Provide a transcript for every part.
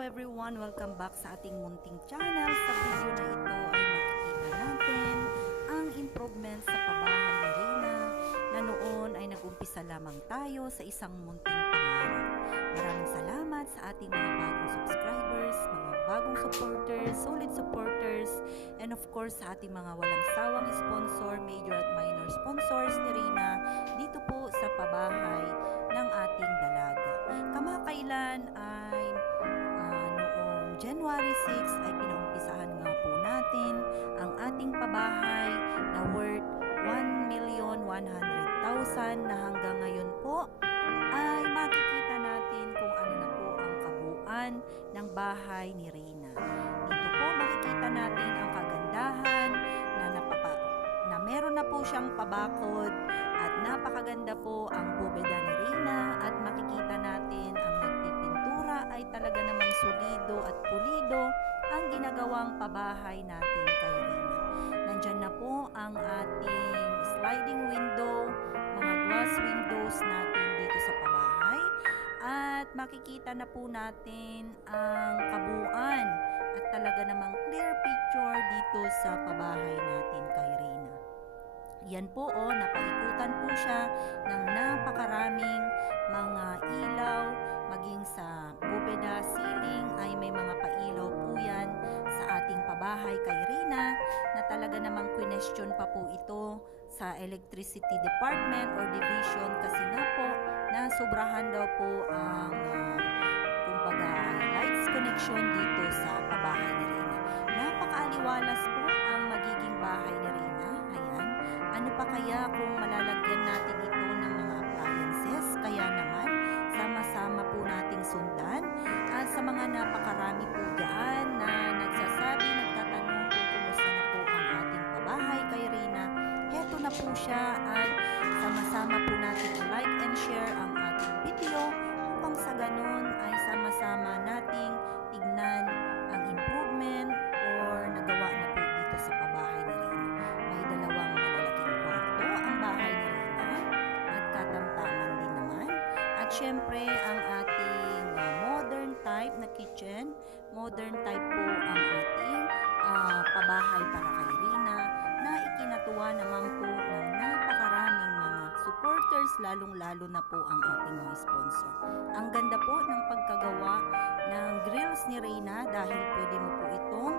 everyone! Welcome back sa ating munting channel. Sa video na ito ay makikita natin ang improvement sa pabahay ni Reyna na noon ay nag-umpisa lamang tayo sa isang munting pangarap. Maraming salamat sa ating mga bagong subscribers, mga bagong supporters, solid supporters, and of course sa ating mga walang sawang sponsor, major at minor sponsors ni Reyna dito po sa pabahay ng ating dalaga. Kamakailan ay noong January 6 ay pinaumpisahan nga po natin ang ating pabahay na worth 1,100,000 na hanggang ngayon po ay makikita natin kung ano na po ang kabuuan ng bahay ni Reyna. Dito po makikita natin ang kagandahan na meron na po siyang pabakod at napakaganda po ang bubeda ni Reyna at makikita natin ang nagpipintura ay talaga namang solido at pulido ang ginagawang pabahay natin kay Reyna. Nandyan na po ang ating sliding window, mga glass windows natin dito sa pabahay at makikita na po natin ang kabuuan at talaga namang clear picture dito sa pabahay natin kay Reyna. Yan po napaikutan po siya ng napakaraming mga ilaw, maging sa bubeda ceiling ay may mga pailaw po yan sa ating pabahay kay Reyna na talaga namang question pa po ito sa electricity department or division kasi nga po na sobrahan daw po ang kumbaga lights connection dito sa pabahay ni Reyna. Napakaaliwalas po ang magiging bahay ni Reyna. Ayan. Ano pa kaya kung malalagyan natin ito ng mga appliances? Kaya naman, sama-sama po nating sundan. At sa mga napakarami po dyan na nagsasabi, nagtatanong kung kumusta na po ang ating pabahay kay Reyna, heto na po siya at sama-sama po natin like and share ang ating video upang sa ganun ay sama-sama nating tignan ang improvement or nagawa na po dito sa pabahay ni Reyna. May dalawang malalaking kwarto ang bahay ni Reyna at katamtaman din naman. At syempre ang ating modern type na kitchen, modern type po ang ating pabahay para kay Reyna na ikinatuwa naman po ng napakaraming mga supporters, lalong-lalo na po ang ating mga sponsor. Ang ganda po ng pagkagawa ng grills ni Reyna dahil pwede mo po itong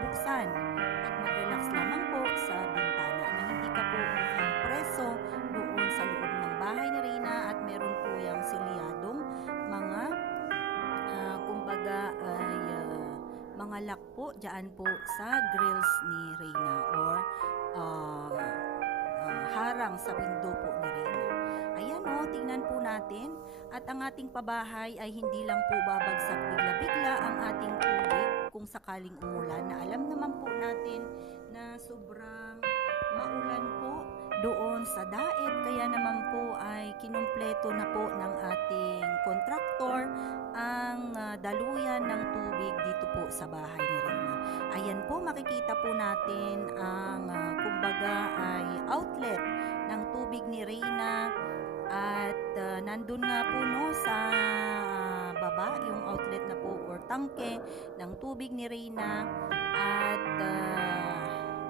buksan at mag-relax lamang po sa bintana na hindi ka po mukhang preso doon sa loob ng bahay ni Reyna at meron po yung silyadong mga kumbaga ay mga lock po dyan po sa grills ni Reyna or harang sa window po ni Reyna. Ayan tingnan po natin at ang ating pabahay ay hindi lang po babagsak bigla-bigla ang ating tubig kung sakaling umulan na alam naman po natin na sobrang maulan po doon sa daet kaya naman po ay kinumpleto na po ng ating kontraktor ang daluyan ng tubig dito po sa bahay ni Reyna. Ayan po makikita po natin ang kumbaga ay outlet ng tubig ni Reyna at nandun nga po sa baba yung outlet na po or tangke ng tubig ni Reyna at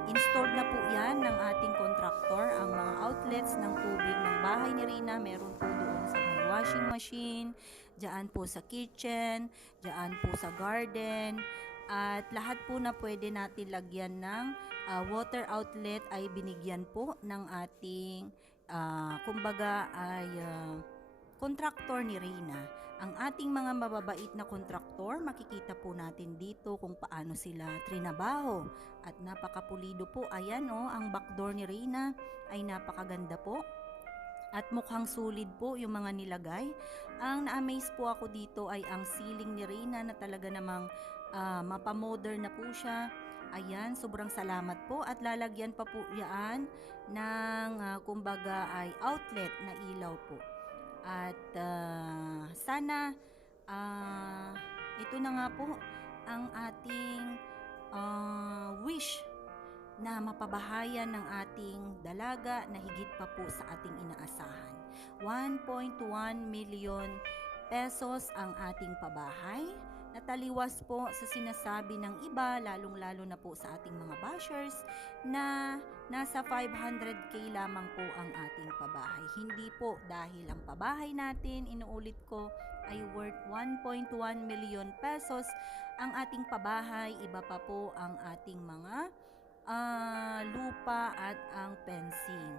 installed na po yan ng ating contractor ang mga outlets ng tubig ng bahay ni Reyna. Meron po doon sa may washing machine, dyan po sa kitchen, dyan po sa garden at lahat po na pwede natin lagyan ng water outlet ay binigyan po ng ating kumbaga ay kontraktor ni Reyna. Ang ating mga mababait na kontraktor, makikita po natin dito kung paano sila trinabaho. At napakapulido po. Ayan ang backdoor ni Reyna ay napakaganda po. At mukhang solid po yung mga nilagay. Ang na-amaze po ako dito ay ang ceiling ni Reyna na talaga namang mapamodern na po siya. Ayan, sobrang salamat po at lalagyan pa po yan ng kumbaga ay outlet na ilaw po. At sana ito na nga po ang ating wish na mapabahayan ng ating dalaga na higit pa po sa ating inaasahan. 1.1 million pesos ang ating pabahay. Nataliwas po sa sinasabi ng iba, lalong-lalo na po sa ating mga bashers, na nasa 500k lamang po ang ating pabahay. Hindi po, dahil ang pabahay natin, inuulit ko, ay worth 1.1 million pesos. Ang ating pabahay, iba pa po ang ating mga lupa at ang fencing.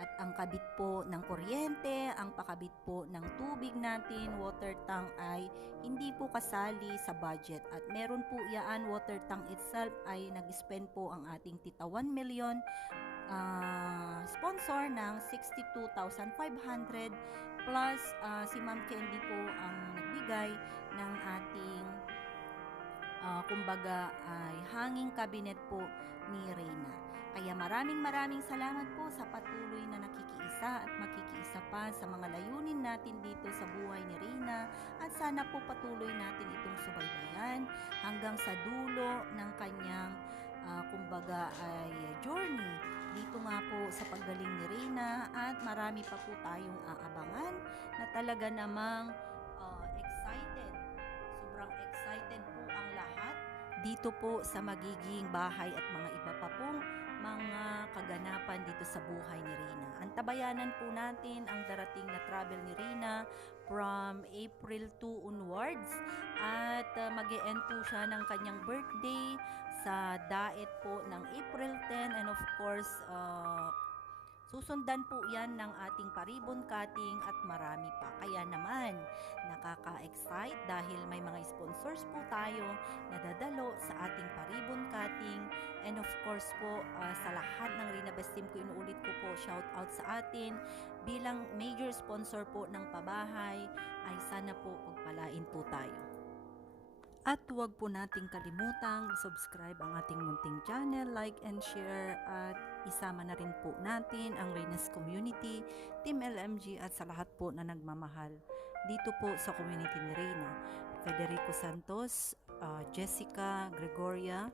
At ang kabit po ng kuryente, ang pakabit po ng tubig natin, water tank, ay hindi po kasali sa budget. At meron po yan, water tank itself ay nag-spend po ang ating tita 1 million, sponsor ng 62,500 plus si Ma'am Candy po ang nagbigay ng ating kumbaga ay hanging cabinet po ni Reyna. Kaya maraming salamat po sa patuloy na nakikiisa at makikiisa pa sa mga layunin natin dito sa buhay ni Reyna, at sana po patuloy natin itong subaybayan hanggang sa dulo ng kanyang kumbaga ay journey dito nga po sa paggaling ni Reyna. At marami pa po tayong aabangan na talaga namang excited. Sobrang excited po ang lahat dito po sa magiging bahay at mga iba pa pong mga kaganapan dito sa buhay ni Reyna. Antabayanan po natin ang darating na travel ni Reyna from April 2 onwards, at mag-e-end po siya ng kanyang birthday sa daet po ng April 10, and of course susundan po yan ng ating paribon cutting at marami pa. Kaya naman, nakaka-excite dahil may mga sponsors po tayo na dadalo sa ating paribon cutting. And of course po, sa lahat ng Reyna Best Team ko, inuulit ko po, shout out sa atin. Bilang major sponsor po ng pabahay, ay sana po pagpalain po tayo. At huwag po nating kalimutang subscribe ang ating munting channel, like and share, at isama na rin po natin ang Reyna's Community, Team LMG, at sa lahat po na nagmamahal dito po sa community ni Reyna. Federico Santos, Jessica, Gregoria,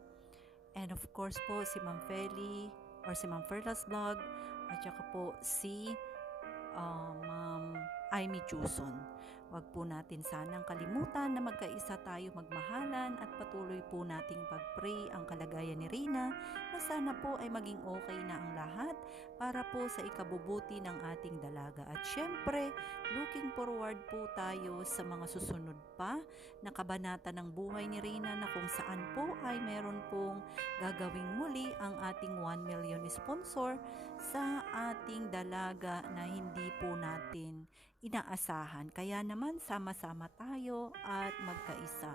and of course po si Ma'am Feli or si Ma'am Ferlas Vlog, at saka po si Ma'am Amy Chuson. Huwag po natin sanang kalimutan na magkaisa tayo, magmahalan, at patuloy po nating pag-pray ang kalagayan ni Reyna na sana po ay maging okay na ang lahat para po sa ikabubuti ng ating dalaga. At syempre, looking forward po tayo sa mga susunod pa na kabanata ng buhay ni Reyna, na kung saan po ay meron pong gagawing muli ang ating 1 million sponsor sa ating dalaga na hindi po natin inaasahan. Kaya naman sama-sama tayo at magkaisa.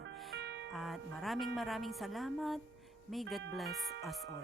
At maraming salamat. May God bless us all.